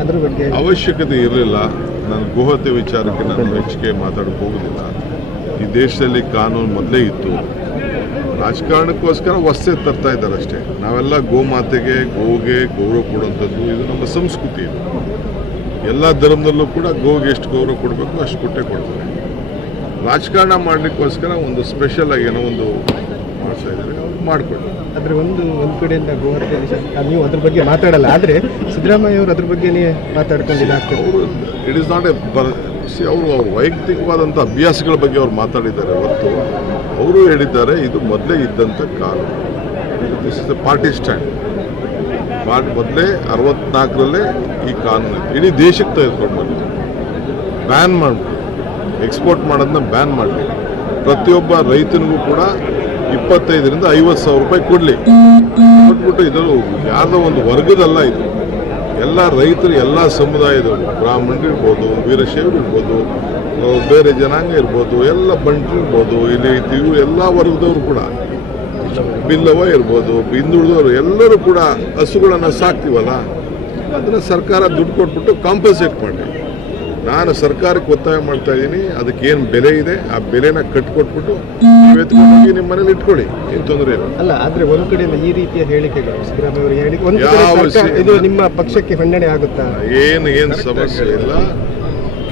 ಅದ್ರ ಬಗ್ಗೆ ಅವಶ್ಯಕತೆ ಇರಲಿಲ್ಲ. ನಾನು ಗೋಹತ್ಯೆ ವಿಚಾರಕ್ಕೆ ನಾನು ಹೆಚ್ಚಿಗೆ ಮಾತಾಡಕ್ಕೆ ಹೋಗೋದಿಲ್ಲ. ಈ ದೇಶದಲ್ಲಿ ಕಾನೂನು ಮೊದಲೇ ಇತ್ತು. ರಾಜಕಾರಣಕ್ಕೋಸ್ಕರ ಹೊಸೇ ತರ್ತಾ ಇದ್ದಾರೆ ಅಷ್ಟೇ. ನಾವೆಲ್ಲ ಗೋಮಾತೆಗೆ ಗೋಗೆ ಗೌರವ ಕೊಡುವಂಥದ್ದು ಇದು ನಮ್ಮ ಸಂಸ್ಕೃತಿ. ಇದು ಎಲ್ಲ ಧರ್ಮದಲ್ಲೂ ಕೂಡ ಗೋಗೆ ಎಷ್ಟು ಗೌರವ ಕೊಡಬೇಕು ಅಷ್ಟು ಕೊಟ್ಟೇ ಕೊಡ್ತಾರೆ. ರಾಜಕಾರಣ ಮಾಡಲಿಕ್ಕೋಸ್ಕರ ಒಂದು ಸ್ಪೆಷಲ್ ಆಗಿ ಏನೋ ಒಂದು ಮಾಡ್ತಾ ಇದ್ದಾರೆ, ಅವ್ರು ಮಾಡಿಕೊಳ್ಳಿ. ಆದರೆ ಒಂದು ಕಡೆಯಿಂದ ಗೋಹತ್ಯೆ ನೀವು ಅದ್ರ ಬಗ್ಗೆ ಮಾತಾಡಲ್ಲ, ಆದರೆ ಸಿದ್ದರಾಮಯ್ಯ ಅವರು ಅದ್ರ ಬಗ್ಗೆನೇ ಮಾತಾಡ್ಕೊಂಡಿಲ್ಲ. ಅವರು ಇಟ್ ಈಸ್ ನಾಟ್ ಎ ಅವರು ವೈಯಕ್ತಿಕವಾದಂಥ ಅಭ್ಯಾಸಗಳ ಬಗ್ಗೆ ಅವ್ರು ಮಾತಾಡಿದ್ದಾರೆ ಹೊರತು ಅವರು ಹೇಳಿದ್ದಾರೆ ಇದು ಮೊದಲೇ ಇದ್ದಂಥ ಕಾನೂನು. This is the party stand. ಮೊದಲೇ 64ರಲ್ಲೇ ಈ ಕಾನೂನು ಇಡೀ ದೇಶಕ್ಕೆ ತೆಗೆದುಕೊಂಡು ಬಂದು ಬ್ಯಾನ್ ಮಾಡಿಬಿಟ್ಟು ಎಕ್ಸ್ಪೋರ್ಟ್ ಮಾಡೋದನ್ನ ಬ್ಯಾನ್ ಮಾಡಲಿ. ಪ್ರತಿಯೊಬ್ಬ ರೈತನಿಗೂ ಕೂಡ 25,000 to 50,000 ರೂಪಾಯಿ ಕೊಡಲಿ. ಕೊಟ್ಬಿಟ್ಟು ಇದು ಯಾವುದೋ ಒಂದು ವರ್ಗದಲ್ಲ, ಇದು ಎಲ್ಲ ರೈತರು, ಎಲ್ಲ ಸಮುದಾಯದವರು, ಬ್ರಾಹ್ಮಣರು ಇರ್ಬೋದು, ವೀರಶೈವರು ಇರ್ಬೋದು, ಬೇರೆ ಜನಾಂಗ ಇರ್ಬೋದು, ಎಲ್ಲ ಬಂಟರು ಇರ್ಬೋದು, ಇಲ್ಲಿ ಇವು ಎಲ್ಲ ವರ್ಗದವರು ಕೂಡ, ಬಿಲ್ಲವ ಇರ್ಬೋದು, ಹಿಂದುಳಿದವರು ಎಲ್ಲರೂ ಕೂಡ ಹಸುಗಳನ್ನು ಸಾಕ್ತೀವಲ್ಲ, ಅದನ್ನು ಸರ್ಕಾರ ದುಡ್ಡು ಕೊಟ್ಬಿಟ್ಟು ಕಾಂಪನ್ಸೇಟ್ ಮಾಡಿ. ನಾನು ಸರ್ಕಾರಕ್ಕೆ ಒತ್ತಾಯ ಮಾಡ್ತಾ ಇದ್ದೀನಿ, ಅದಕ್ಕೆ ಏನು ಬೆಲೆ ಇದೆ ಆ ಬೆಲೆನ ಕಟ್ಕೊಟ್ಬಿಟ್ಟು ಎತ್ಕೊಂಡೋಗಿ ನಿಮ್ಮ ಮನೇಲಿ ಇಟ್ಕೊಳ್ಳಿ, ಏನು ತೊಂದರೆ ಇಲ್ಲ. ಅಲ್ಲ, ಆದರೆ ಒಂದು ಕಡೆಯಿಂದ ಈ ರೀತಿಯ ಹೇಳಿಕೆಗಳು ಸಿದ್ದರಾಮಯ್ಯ ಅವರು ಹೇಳಿಕೆ ಇದು ನಿಮ್ಮ ಪಕ್ಷಕ್ಕೆ ಖಂಡನೆ ಆಗುತ್ತಾ? ಏನು ಸಮಸ್ಯೆ ಇಲ್ಲ.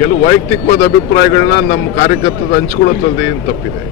ಕೆಲವು ವೈಯಕ್ತಿಕವಾದ ಅಭಿಪ್ರಾಯಗಳನ್ನ ನಮ್ಮ ಕಾರ್ಯಕರ್ತರು ಹಂಚ್ಕೊಳ್ಳೋದ್ರಲ್ಲಿ ಏನು ತಪ್ಪಿದೆ?